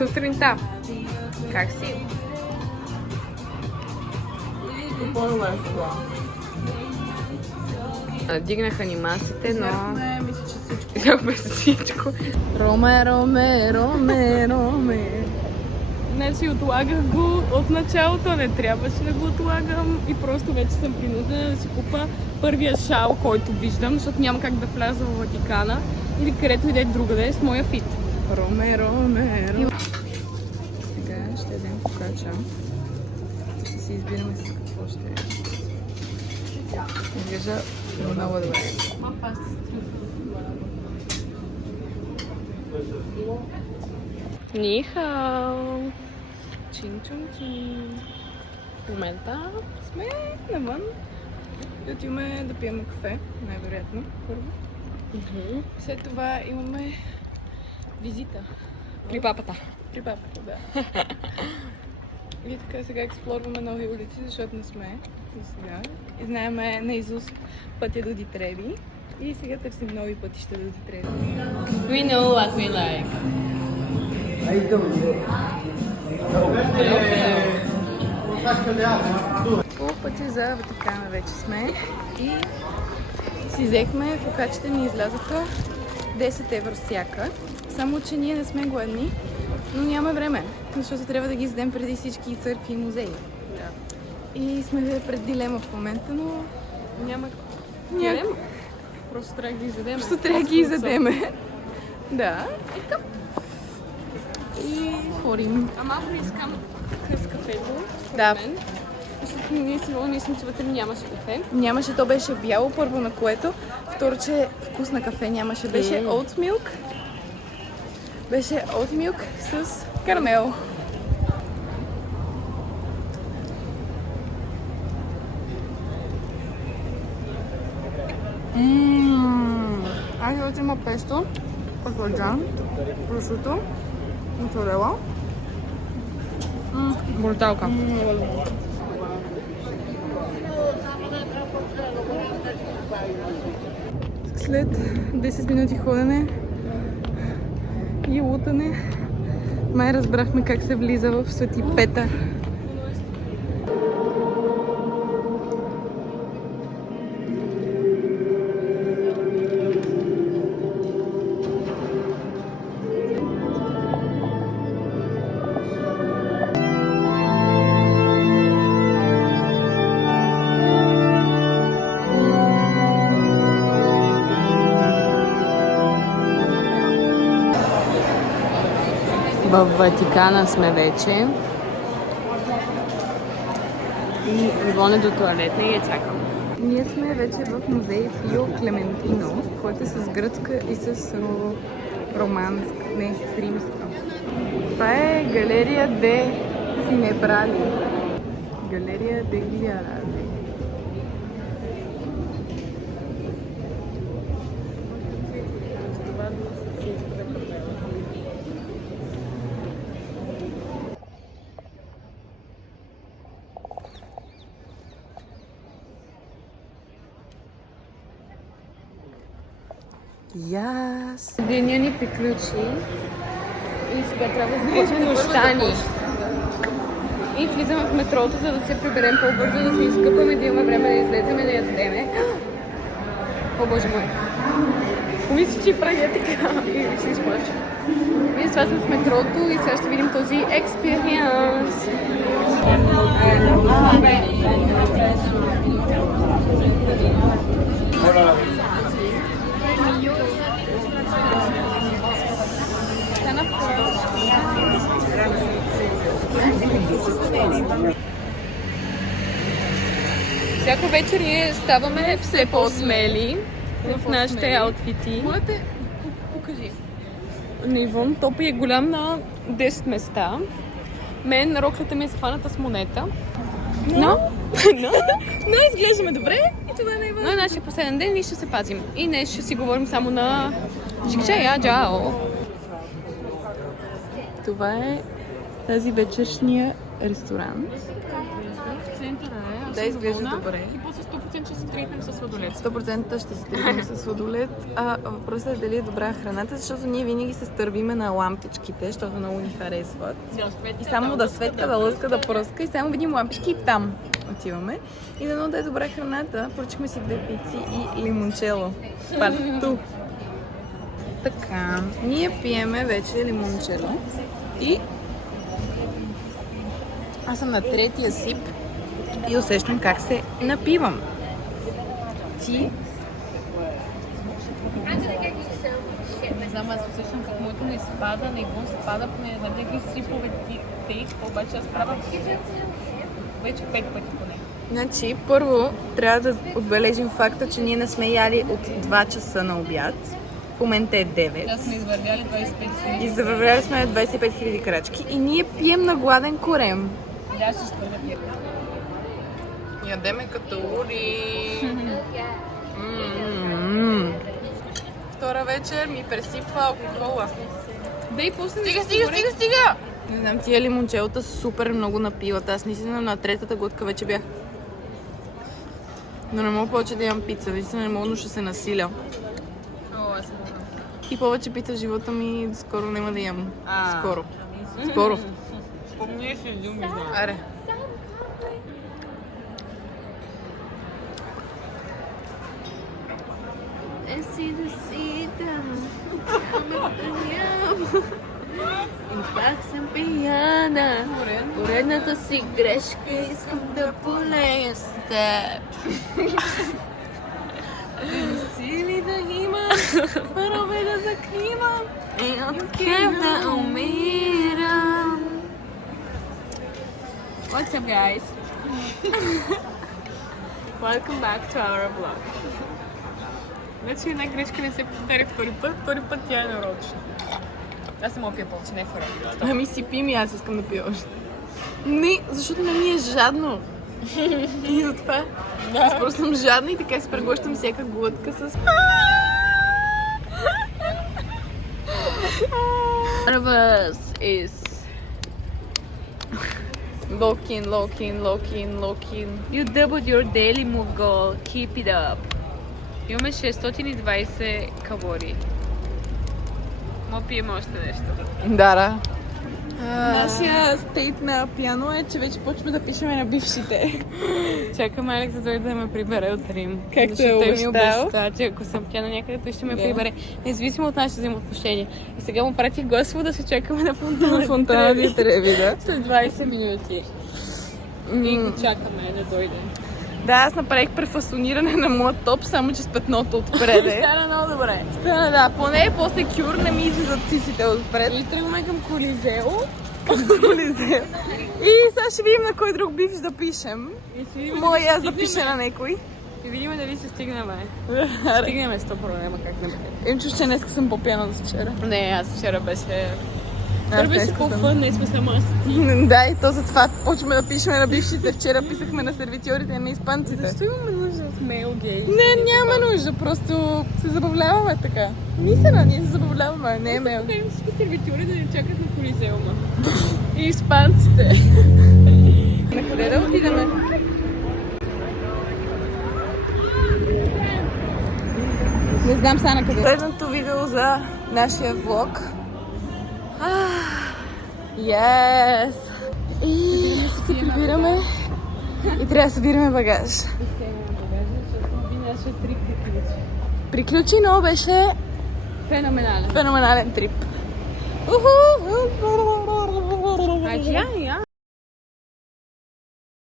Сутринта. Как си? Дигнаха ни масите, но... Мисля, че всичко. Взехме всичко. Роме. Значи отлагах го от началото, не трябваше да го отлагам и просто вече съм принудена да си купа първия шал, който виждам, защото няма как да вляза в Ватикана или където и да е другаде с моя фит. Роме. Сега ще ядем фокача. Ще си избираме с какво ще е. Изглежда много добре. Нихао! Чин-чун-чин! В момента сме навън и отиваме да пием кафе, най-вероятно, първо. След това имаме визита. При папата. При папата, да. И така сега експлорваме нови улици, защото не сме до сега. И знаеме наизуст пътя до Дитреви. И сега търсим нови пътища до Дитреви. We know what we like. По пътя за Ватикана вече сме и си взехме, фокачите ни излязоха 10 евро всяка. Само, че ние не сме гладни, но няма време, защото трябва да ги изядем преди всички църкви и музеи. И сме пред дилема в момента, но Няма дилема. Просто трябва да ги изядем. просто трябва да ги изядеме. Да. И ходим. Ама ако не искам къс кафето, Да. мен, защото не мислим, че вътре нямаше кафе. Нямаше, то беше бяло първо на което. Второ, че вкус на кафе нямаше. Беше oat milk. Беше oat milk с карамел. Аз има песто, баклажан, прошуто, моцарела. Бруталка. След 10 минути ходене и лутане, май разбрахме как се влиза в Свети Петър. В Ватикана сме вече. И Ивон е до туалетна и я чакам. Ние сме вече в музей Пио Клементино, който е с гръцка и с романска, не, с римска. Това е галерия де Синебрали. Галерия де Гиараде. Деня ни приключи и сега трябва да започне нощта ни. И влизаме в метрото, за да се приберем по-бързо, да се изкъпаме, да имаме време да излезем и да ядеме. О, Боже мой! Помисля, че прави така и се изплача. И затова сме в метрото и сега ще видим този експириенс. Всяка вечер ние ставаме все по-смели в нашите аутфити. Моите, покажи. На Ивон топи е голям на 10 места. Мен роклята ми е схваната с монета. Но Изглеждаме добре и това не е но е нашия последен ден и ще се пазим. И днес ще си говорим само на Джикчая Джао. Това е тази вечершния ресторант. в центъра. Да, изглежда добре. И после тук 100% ще се тръгнем със сладолет. 100% ще се тръгнем с сладолет. Въпросът е дали е добра храната, защото ние винаги се стървиме на лампичките, защото много ни харесват. И само да светка, да лъска, да пръска и само видим лампички и там отиваме. И дано да е добра храната, поръчахме си 2 пици и лимончело. Парту. Така, ние пиеме вече лимончело и аз съм на третия сип и усещам как се напивам. Ти? Не знам, аз усещам как моето не спада, не го спада, поне на някакви сипове тейк, обаче аз правя вече 5 пъти поне. Значи, първо трябва да отбележим факта, че ние не сме яли от 2 часа на обяд. В момента е 9. Да сме извървяли 25 000. Извървяли сме 25 000 крачки и ние пием на гладен корем. Да, ще спървя пием. Ядеме като ури. Втора вечер ми пресипва алкохола. Да и после Стига! Не знам, тия лимончелата супер много напиват. Аз наистина на третата глътка вече бях. Но не мога повече да ям пица. Наистина не мога, но ще се насиля. И повече пица в живота ми скоро няма да ям. Скоро. Помниш ли думи? Аре. И пак съм пияна. Поредната си грешка искам да полея с теб. Сили да има, парове да закривам и от кеф да умирам. What's up, guys? Welcome back to our vlog. Значи една грешка не се повтаря втори път тя е нарочно. Аз съм опия повече, не е фора. Ами си пи ми, аз искам да пия още. Не, защото не ми е жадно. И затова аз просто съм жадна и така се преглъщам всяка глътка с... One of us is lock in. you doubled your daily move goal. Keep it up. Имаме 620 калории. Мо пием още нещо. Да. Нашия стейт на пиано е, че вече почваме да пишеме на бившите. Чакам Алекс да дойде да ме прибере от Рим. Както Защото той е ми обещал. обеща, че ако съм пияна някъде, той ще ме прибере. Независимо от нашите взаимоотношения. И сега му пратих гласово да се чакаме на фонтана. Фонтана ви треви, да. След 20 минути. И го чакаме да дойде. Да, аз направих префасониране на моят топ, само че с петното отпред. Стана много добре. Стана, да. Поне после кюр не ми излизат циците отпред. И тръгваме към Колизео. И сега ще видим на кой друг бивш да пишем. Моля аз да пиша на някой. И видим дали се стигнем. Стигнем 100 проблема, как не бъде. Им чуш, че днес съм по-пияна от вчера. Не, аз вчера беше... Аз Първи днес си съм. по-фън, днес сме само аз и ти. Да, и то затова почваме да пишем на бившите. Вчера писахме на сервитьорите на испанците. Защо имаме нужда от мейл гей? Не, няма нужда, просто се забавляваме така. Мисля, ние се забавляваме, не е мейл. Покажем всички сервитьори да ни чакат на Колизеума. И испанците. На къде да отидеме? Не знам сега на къде. Следното видео за нашия влог. Yes! И се прибираме. И трябва да събираме багаж. Приключи, но беше Феноменален. феноменален трип. А я.